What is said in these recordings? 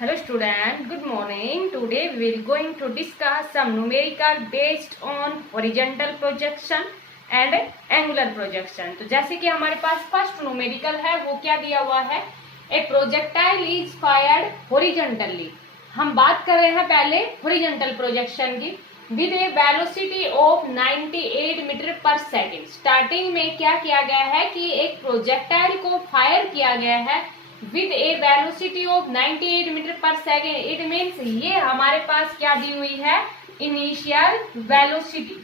Hello student, good morning. Today we will going to discuss some numerical based on horizontal projection and angular projection. तो जैसे कि हमारे पास first numerical है वो क्या दिया हुआ है, a projectile is fired horizontally. हम बात कर रहे हैं पहले हॉरिजॉन्टल प्रोजेक्शन की with a velocity of 98 metre per second. Starting में क्या किया गया है कि एक प्रोजेक्टाइल को फायर किया गया है with a velocity of 98 metre per second. It means ये हमारे पास क्या दी हुई है, इनिशियल वेलोसिटी,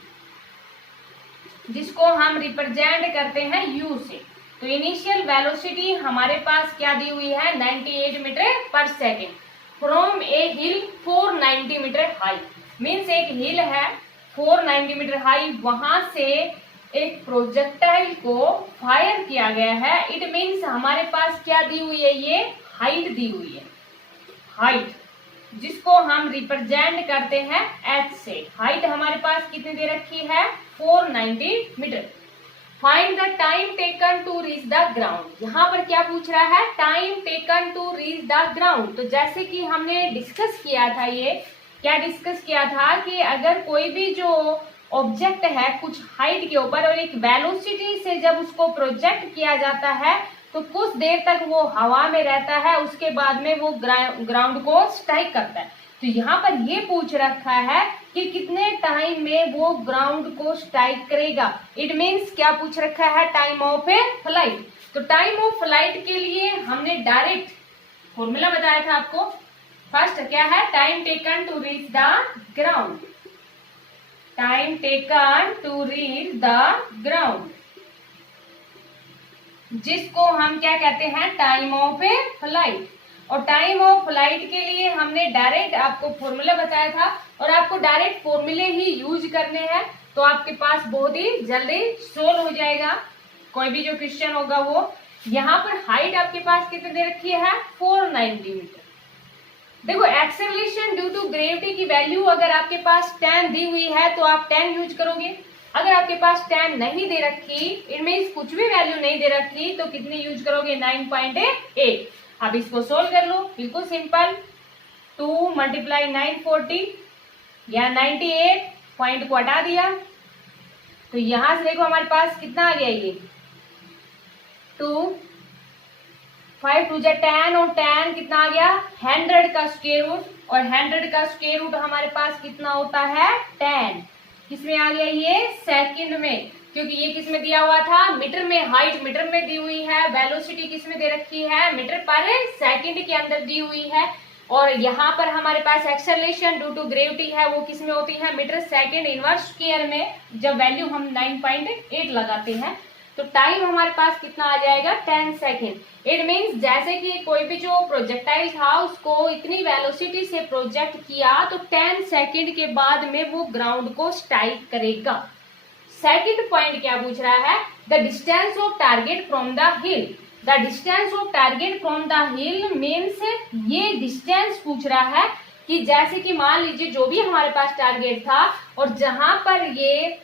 जिसको हम रिप्रेजेंट करते हैं यू से। तो इनिशियल वेलोसिटी हमारे पास क्या दी हुई है, 98 metre per second from a hill 490 metre high. Means एक हिल है 490 मीटर हाई, वहां से एक प्रोजेक्टाइल को फायर किया गया है। इट मीन्स हमारे पास क्या दी हुई है, ये हाइट दी हुई है, हाइट जिसको हम रिप्रेजेंट करते हैं एच से। हाइट हमारे पास कितनी दे रखी है, 490 metre. Find the time taken to reach the ground. यहाँ पर क्या पूछ रहा है, time taken to reach the ground. तो जैसे कि हमने डिस्कस किया था, ये क्या डिस्कस किया था कि अगर कोई भी जो ऑब्जेक्ट है कुछ हाइट के ऊपर और एक वेलोसिटी से जब उसको प्रोजेक्ट किया जाता है तो कुछ देर तक वो हवा में रहता है, उसके बाद में वो ग्राउंड को स्ट्राइक करता है। तो यहाँ पर ये पूछ रखा है कि कितने टाइम में वो ग्राउंड को स्ट्राइक करेगा। इट मीन्स क्या पूछ रखा है, टाइम ऑफ ए फ्लाइट। तो टाइम ऑफ फ्लाइट के लिए हमने डायरेक्ट फॉर्मूला बताया था आपको। फर्स्ट क्या है, time taken to reach the ground, time taken to reach the ground, जिसको हम क्या कहते हैं, टाइम ऑफ ए फ्लाइट। और टाइम ऑफ फ्लाइट के लिए हमने डायरेक्ट आपको फॉर्मूला बताया था और आपको डायरेक्ट फॉर्मूले ही यूज करने हैं, तो आपके पास बहुत ही जल्दी सोल्व हो जाएगा कोई भी जो क्वेश्चन होगा वो। यहाँ पर हाइट आपके पास कितनी दे रखी है, 490 मीटर। देखो एक्सेलरेशन ड्यू टू ग्रेविटी की वैल्यू अगर आपके पास 10 दी हुई है तो आप 10 यूज करोगे। अगर आपके पास 10 नहीं दे रखी, इट मीन्स कुछ भी वैल्यू नहीं दे रखी, तो कितनी यूज करोगे, 9.8। अब इसको सोल्व कर लो, बिल्कुल सिंपल। 2 मल्टीप्लाई 940 या 98 पॉइंट को हटा दिया, तो यहां से देखो हमारे पास कितना आ गया, ये 2 5 टू 10 और 10 कितना आ गया, 100 का स्क्वायर रूट। और 100 का स्क्वायर रूट हमारे पास कितना होता है, 10। किसमें आ गया, ये सेकंड में, क्योंकि ये किसमें दिया हुआ था, मीटर में। हाइट मीटर में दी हुई है, वेलोसिटी किसमें दे रखी है, मीटर पर सेकंड के अंदर दी हुई है। और यहाँ पर हमारे पास एक्सेलरेशन ड्यू टू ग्रेविटी है, वो किसमें होती है, मीटर सेकंड इनवर्स स्क्वायर में, जब वैल्यू हम 9.8 लगाते हैं। तो टाइम हमारे पास कितना आ जाएगा, 10 सेकेंड। इट मीन्स जैसे कि कोई भी जो प्रोजेक्टाइल था उसको इतनी वेलोसिटी से प्रोजेक्ट किया तो 10 सेकेंड के बाद में वो ग्राउंड को स्ट्राइक करेगा। सेकंड पॉइंट क्या पूछ रहा है, the distance of target from the hill. The distance of target from the hill means ये डिस्टेंस पूछ रहा है कि जैसे कि मान लीजिए जो भी हमारे पास टारगेट था और जहां पर ये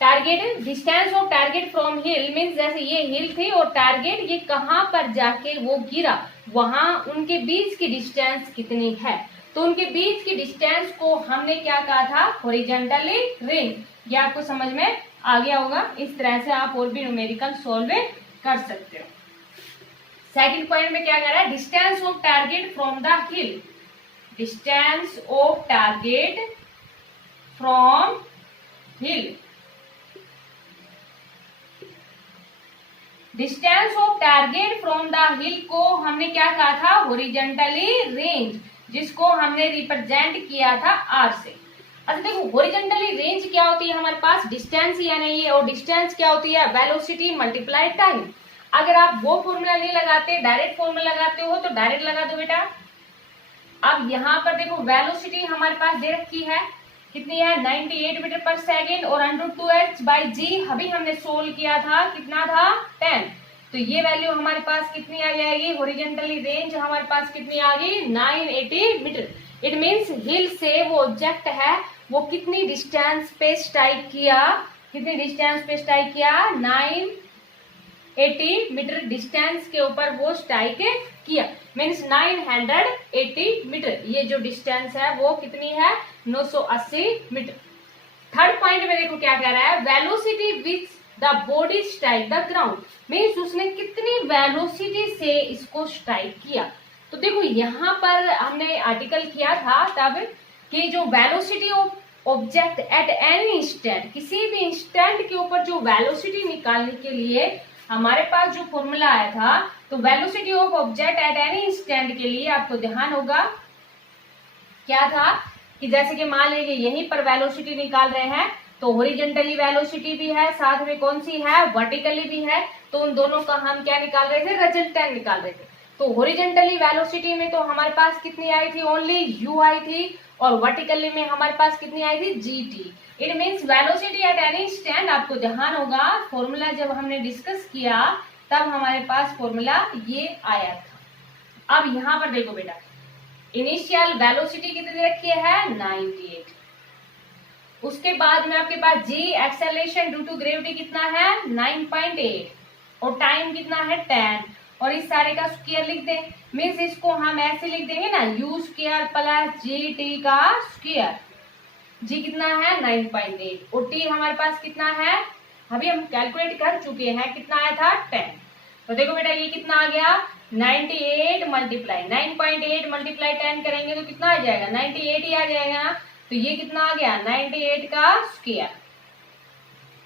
target, distance of target from hill means जैसे ये हिल थी और टारगेट ये कहां पर जाके वो गिरा, वहां उनके बीच की डिस्टेंस कितनी है। तो उनके बीच की डिस्टेंस को हमने क्या कहा था, हॉरिजॉन्टली रेंज। ये आपको समझ में आ गया होगा। इस तरह से आप और भी न्यूमेरिकल सॉल्व कर सकते हो। सेकंड पॉइंट में क्या कह रहा है, distance of target from the hill, distance of target from hill, distance of target from the हिल को हमने क्या कहा था, हॉरिजॉन्टली रेंज, जिसको हमने रिप्रेजेंट किया था आर से। अच्छा देखो हॉरिजॉन्टली रेंज क्या होती है, हमारे पास डिस्टेंस या नहीं है, और डिस्टेंस क्या होती है, वेलोसिटी मल्टीप्लाई टाइम। अगर आप वो फॉर्मूला नहीं लगाते, डायरेक्ट फॉर्मूला लगाते हो तो डायरेक्ट लगा दो बेटा। अब यहाँ पर देखो वेलोसिटी हमारे पास दे रखी है, कितनी है, 98 मीटर पर सेकेंड, और √2h/g अभी हमने सोल्व किया था, कितना था, 10। तो ये वैल्यू हमारे पास कितनी आ जाएगी, हॉरिजॉन्टली रेंज हमारे पास कितनी आ गई, 980 मीटर। इट मीन्स हिल से वो ऑब्जेक्ट है वो कितनी डिस्टेंस पे स्ट्राइक किया, कितनी डिस्टेंस पे स्ट्राइक किया, 980 मीटर डिस्टेंस के ऊपर वो स्ट्राइक किया, मीन्स 980 मीटर। ये जो डिस्टेंस है वो कितनी है, 980 मीटर। थर्ड पॉइंट में देखो क्या कह रहा है, velocity which the body strike the ground, means उसने कितनी वेलोसिटी से इसको स्ट्राइक किया। तो देखो यहाँ पर हमने आर्टिकल किया था तब कि जो velocity of object at any instant, किसी भी इंस्टेंट के ऊपर जो वेलोसिटी निकालने के लिए हमारे पास जो फॉर्मूला आया था, तो velocity of object at any instant के लिए आपको ध्यान होगा क्या था कि जैसे कि मान लीजिए यहीं पर वेलोसिटी निकाल रहे हैं, तो हॉरिजॉन्टली वेलोसिटी भी है, साथ में कौन सी है, वर्टिकली भी है, तो उन दोनों का हम क्या निकाल रहे थे, रिजल्टेंट निकाल रहे थे। तो हॉरिजॉन्टली वेलोसिटी में तो हमारे पास कितनी आई थी, ओनली u आई थी, और वर्टिकली में हमारे पास कितनी आई थी, gt। It means velocity at any stand, आपको ध्यान होगा फॉर्मूला जब हमने डिस्कस किया तब हमारे पास फॉर्मूला ये आया था। अब यहाँ पर देखो बेटा, इनिशियल वेलोसिटी कितनी रखी है, 98। उसके बाद में आपके पास g acceleration due to gravity कितना है, 9.8, और टाइम कितना है 10, और इस सारे का स्क्वायर लिख दें, मीन्स इसको हम ऐसे लिख देंगे ना, u square plus G T का स्क्वायर। g कितना है 9.8, और t हमारे पास कितना है, अभी हम कैलकुलेट कर चुके हैं, कितना आया था 10। तो देखो बेटा ये कितना आ गया, 98 मल्टीप्लाई 9.8 मल्टीप्लाई 10 करेंगे तो कितना आ जाएगा, 98 ही आ जाएगा ना। तो ये कितना आ गया, 98 का स्क्वायर।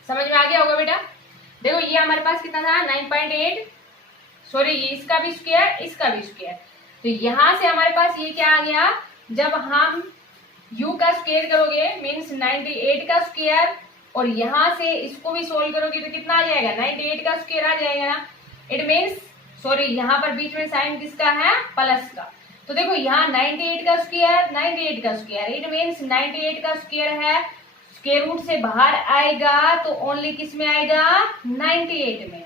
समझ में आ गया होगा बेटा। देखो ये हमारे पास कितना था, 9.8, सॉरी ये इसका भी स्क्वायर, इसका भी स्क्वायर। तो यहां से हमारे पास ये क्या आ गया, जब हम u का स्क्वायर करोगे मीन्स 98 का स्क्वायर, और यहां से इसको भी सोल्व करोगे तो कितना आ जाएगा, 98 का स्क्वायर आ जाएगा ना। इट मीन्स सॉरी यहाँ पर बीच में साइन किसका है, प्लस का। तो देखो यहाँ 98 का स्क्वायर, 98 का स्क्वायर, इट मीन्स 98 का स्क्वायर है, स्क्वायर रूट से बाहर आएगा तो ओनली किस में आएगा, 98 में।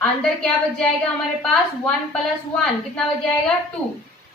अंदर क्या बच जाएगा हमारे पास, 1 + 1 कितना बच जाएगा, 2।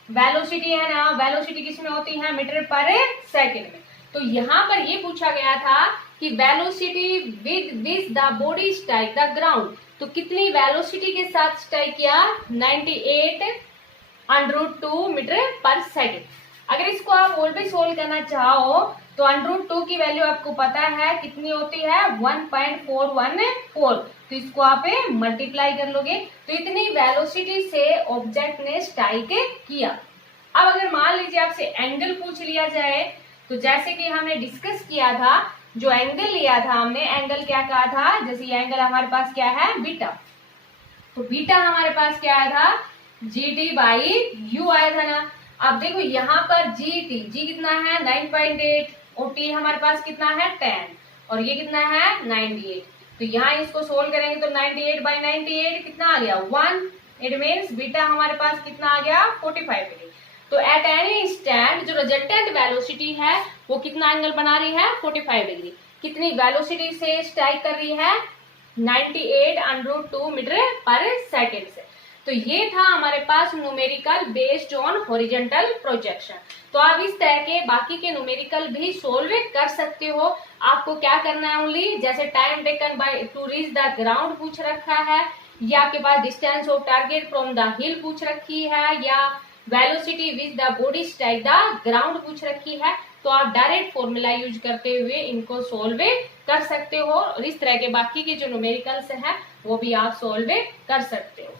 वेलोसिटी है ना, वेलोसिटी किस में होती है, मीटर पर सेकंड में। तो यहाँ पर ये पूछा गया था कि velocity with the body strike the ground, तो कितनी वेलोसिटी के साथ स्ट्राइक किया, 98√2 मीटर पर सेकंड। अगर इसको आप और भी सोल्व करना चाहो तो √2 की वैल्यू आपको पता है कितनी होती है, 1.414। तो इसको आप मल्टीप्लाई कर लोगे तो इतनी वेलोसिटी से ऑब्जेक्ट ने स्ट्राइक किया। अब अगर मान लीजिए आपसे एंगल पूछ लिया जाए, तो जैसे कि हमने डिस्कस किया था, जो एंगल लिया था हमने, एंगल क्या कहा था, जैसे ये एंगल हमारे पास क्या है, बीटा। तो बीटा हमारे पास क्या आया था, GT/U आया था ना। अब देखो यहाँ पर जी कितना है, 9.8, और t हमारे पास कितना है 10, और ये कितना है 98। तो यहाँ इसको सोल्व करेंगे तो 98/98 कितना आ गया, 1। इट मीन्स बीटा हमारे पास कितना आ गया, 45 डिग्री। तो एट एनी स्टैंड जो रिजल्टेंट वेलोसिटी है वो कितना एंगल बना रही है, 45 डिग्री। कितनी वेलोसिटी से स्ट्राइक कर रही है, 98√2 मीटर पर सेकेंड से। तो ये था हमारे पास numerical based on horizontal projection. तो आप इस तरह के बाकी के न्यूमेरिकल भी सोल्व कर सकते हो। आपको क्या करना है, ओनली जैसे time taken by to reach the ground पूछ रखा है, या आपके पास distance of target from the hill पूछ रखी है, या velocity with the body strike the ground पूछ रखी है, तो आप डायरेक्ट फॉर्मूला यूज करते हुए इनको सोल्व कर सकते हो। और इस तरह के बाकी के जो न्यूमेरिकल्स हैं वो भी आप सोल्व कर सकते हो।